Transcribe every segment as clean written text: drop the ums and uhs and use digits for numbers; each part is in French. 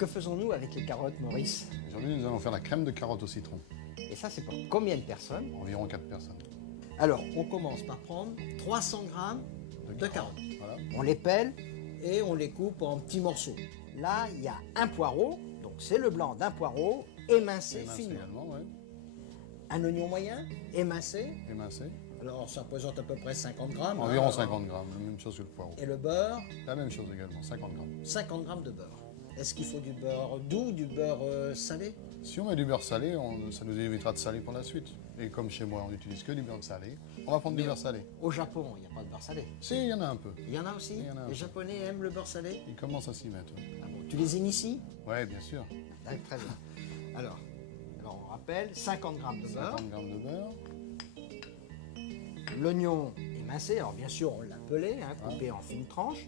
que faisons-nous avec les carottes, Maurice? Aujourd'hui, nous allons faire la crème de carottes au citron. Et ça, c'est pour combien de personnes? Environ 4 personnes. Alors, on commence par prendre 300 grammes de carottes. Voilà. On les pèle et on les coupe en petits morceaux. Là, il y a un poireau, donc c'est le blanc d'un poireau, émincé Émincé finement. également, ouais. Un oignon moyen, émincé. Émincé. Alors, ça représente à peu près 50 grammes. Environ hein. 50 grammes, la même chose que le poireau. Et le beurre, La même chose également, 50 grammes. 50 grammes de beurre. Est-ce qu'il faut du beurre doux, du beurre salé? Si on met du beurre salé, ça nous évitera de saler pour la suite. Et comme chez moi, on n'utilise que du beurre salé, on va prendre du beurre salé. Au Japon, il n'y a pas de beurre salé. Si, il y en a un peu. Il y en a aussi? Il y en a un Les peu. Japonais aiment le beurre salé? Ils commencent à s'y mettre. Ah bon, tu les inities? Ouais, bien sûr. Ah, très bien. Alors, on rappelle, 50 grammes de beurre, 50 grammes de beurre. l'oignon émincé, alors bien sûr on l'a pelé, hein, coupé en fines tranches,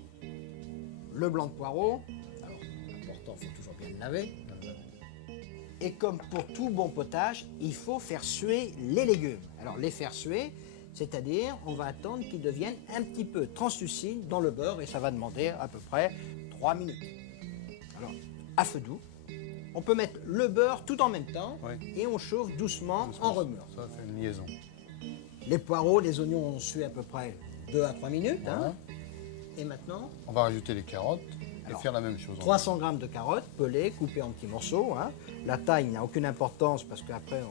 le blanc de poireau, alors important, il faut toujours bien le laver, et comme pour tout bon potage, il faut faire suer les légumes. Alors les faire suer, c'est-à-dire on va attendre qu'ils deviennent un petit peu translucides dans le beurre et ça va demander à peu près 3 minutes. Alors, à feu doux, on peut mettre le beurre tout en même temps Ouais. et on chauffe doucement en remuant. Ça fait une liaison. Les poireaux, les oignons ont sué à peu près 2 à 3 minutes. Voilà. Hein. Et maintenant, On va rajouter les carottes et Alors, faire la même chose. 300 grammes de carottes pelées, coupées en petits morceaux. Hein. La taille n'a aucune importance parce qu'après,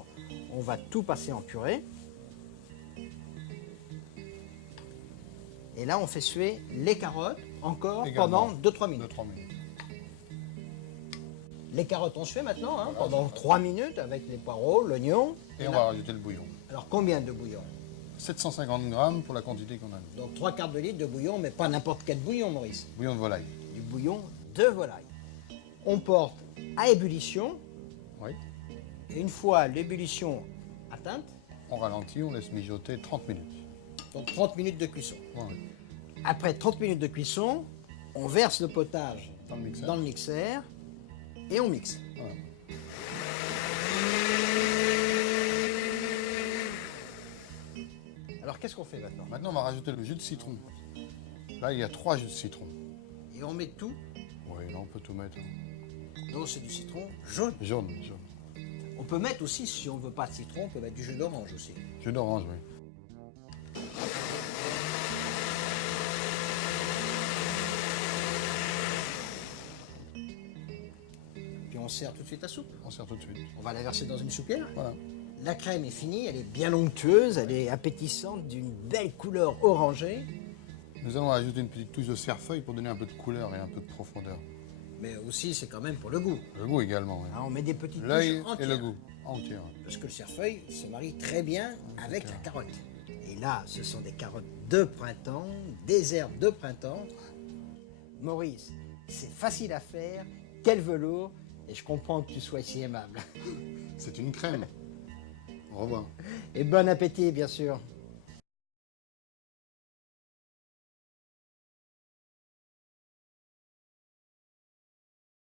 on va tout passer en purée. Et là, on fait suer les carottes encore Également. pendant 2-3 minutes. 2-3 minutes. Les carottes ont sué maintenant hein, pendant 3 minutes avec les poireaux, l'oignon. Et on va rajouter le bouillon. Alors, combien de bouillon? 750 grammes pour la quantité qu'on a. Donc, 3/4 de litre de bouillon, mais pas n'importe quel bouillon, Maurice. Bouillon de volaille. Du bouillon de volaille. On porte à ébullition Oui. et une fois l'ébullition atteinte, On ralentit, on laisse mijoter 30 minutes. donc 30 minutes de cuisson. Ouais. Après 30 minutes de cuisson, on verse le potage Dans le mixeur. mixeur et on mixe. Voilà. Alors qu'est-ce qu'on fait maintenant? Maintenant, on va rajouter le jus de citron. Là, il y a 3 jus de citron. Et on met tout. Oui, là, on peut tout mettre. Hein. Donc c'est du citron jaune. Jaune, jaune. On peut mettre aussi, si on ne veut pas de citron, on peut mettre du jus d'orange aussi. Jus d'orange, oui. Puis on sert tout de suite à soupe. On sert tout de suite. On va la verser dans une soupière. Voilà. La crème est finie, elle est bien onctueuse, elle est appétissante, d'une belle couleur orangée. Nous allons ajouter une petite touche de cerfeuil pour donner un peu de couleur et un peu de profondeur. Mais aussi, c'est quand même pour le goût. Le goût également, oui. Hein, on met des petites L'œil touches et le entières. goût. Entier. Parce que le cerfeuil se marie très bien avec la carotte. Et là, ce sont des carottes de printemps, des herbes de printemps. Maurice, c'est facile à faire, quel velours, et je comprends que tu sois si aimable. C'est une crème. Au revoir. Et bon appétit, bien sûr.